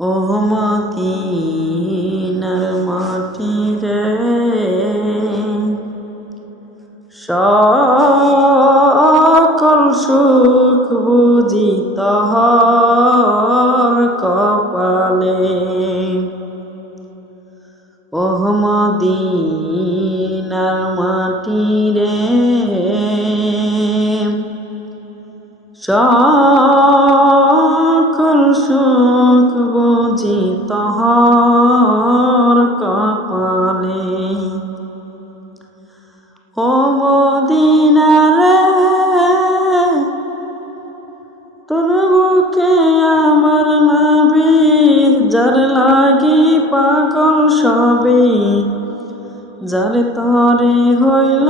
ও মদিনার মাটি রে, সকল সুখ বুঝি তহর কপালে। ও মদিনার মাটি রে, সকল সুখ বুঝি তহর কপালে। ও মদিনারে তোর বুকে আমার নাবি যার লাগি পাগল সবে যার তরে হইল